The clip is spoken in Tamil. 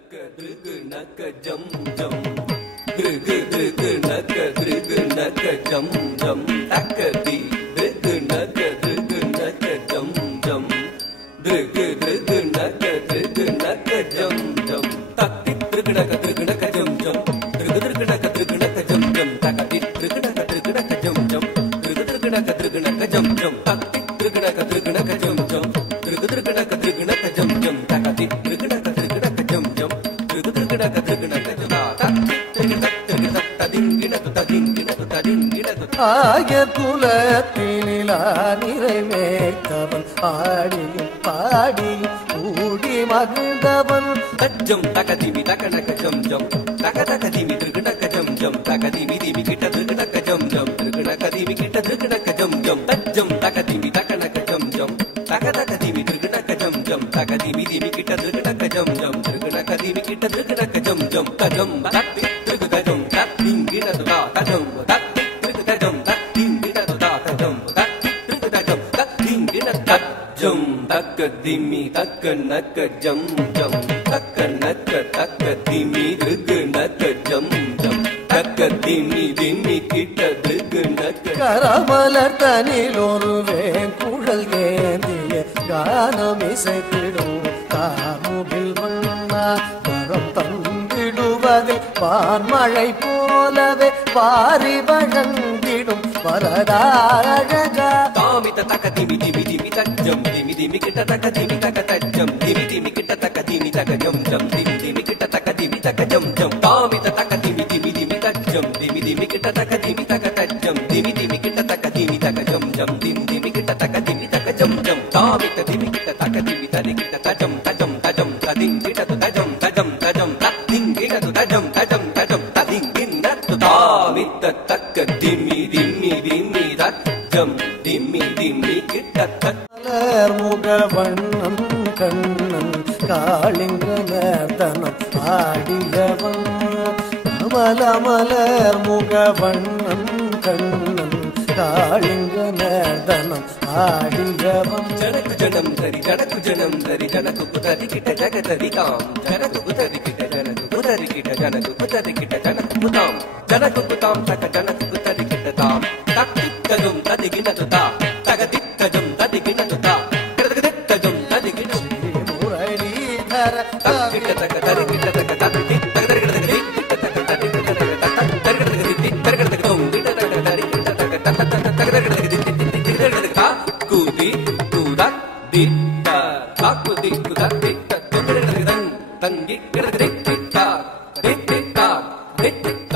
naka drigu naka jam jam drigu drigu naka drigu naka jam jam takati drigu naka jam jam drigu naka jam jam takti drigu naka jam jam drigu naka jam jam takati drigu naka jam jam drigu naka jam jam takti drigu naka jam jam drigu naka jam jam takati drigu naka jam jam ஆய குலத்தினிலா நிறைவேற்றவன் ஆடியும் பாடியும் கூடி மகிழ்ந்தவன் தஜ்ஜம் தகதிமி தகனக ஜம் ஜம் தக தகதிமி திருகுணக ஜம் ஜம் தகதிமி திமி கிட்ட திருகுணக ஜம் ஜம் திருகுணக திமி கிட்ட திருகுணக ஜம் ஜம் தஜ்ஜம் தகதிமி தகனக ஜம் ஜம் தக தகதிமி திருகுணக ஜம் ஜம் தகதிமி திமி கிட்ட திருகுணக ஜம் ஜம் திருகுணக திமி கிட்ட திருகுணக ஜம் ஜம் தஜம் தத்தி திருகுக ஜம் தத்திங் கிடதுதா தஜம் தத்தி திருகுக ஜம் தத்திங் கிடதுதா தஜம் தத்தி திருகுக ஜம் தத்திங் கிடதுதா ஜம் தகதிமி தகனக ஜம் ஜம் தக்கதிமி திருகுணக ஜம் ஜம் தக்கதிமி திமி கிட்ட திருகுணக கரமலர் தனில் ஒரு வேங்குழல் ஏந்திய கானம் இசைத்திடும் காமுகில் வண்ணா வரம் தந்திடுவதில் வான்மழை போலவே வாரி வழங்கிடும் வரதாழகா தாமித தகதிமி திமி திமி தஜ்ஜம் திமி திமி கிட்ட தகதிமி தக தஜ்ஜம் திமி திமி கிட்ட தகதிமி தக ஜம் ஜம் திமி திமி கிட்ட தகதிமி தக ஜம் ஜம் தாமித தகதிமி திமி திமி தஜ்ஜம் திமி திமி கிட்ட தகதிமி தக தஜ்ஜம் திமி திமி கிட்ட தகதிமி தக ஜம் ஜம் திமி திமி கிட்ட தகதிமி தக ஜம் ஜம் தாமித திமி கிட்ட தகதிமி தரி கிட்ட தஜம் தஜம் தஜம் ததிங் கிட்ட தஜம் தஜம் தஜம் ததிங் கிட்ட தஜம் தஜம் தஜம் ததிங் கிட்ட தாமித தகதிமி திமி திமி தஜம் திமி திமி கிட்ட மலர் முகவண்ணன் கண்ணன் காளிங்க நேர்தனம் ஆடியவன் மலர் முகவண்ணன் கண்ணன் காளிங்க நேர்தனம் ஆடியவன் ஜனக்கு ஜனம் தரி ஜனக்கு ஜனம் தரி ஜனக்கு குதரி கிட்ட ஜகதரி தாம் ஜனக்கு குதரி கிட்ட ஜனக்கு குதரி கிட்ட ஜனக்கு குதரி கிட்ட ஜனக்கு குதாம் ஜனக்கு குதாம் தக ஜனக்கு குதரி கிட்ட தாம் தக்திக்கஜம் ததிகினது தா தகதிக்கஜம் ததிகினது தா கிடதகதிக்கஜம் ததிகினது முரளீதர தக்கிட்ட தக தரி கிட்ட தக ததி தகதரி கிடதகதி கிட்ட தக ததி கிட்ட தக ததி தகதகதி தகதகதம் கிட்ட தக தரி கிட்ட தக தகதகதி தகதகதி தா குதி குதா திட்ட காக்குதி குதா திட்ட தங்கடகதம் தங்கி கிடதகதி திட்ட திட்ட திட்ட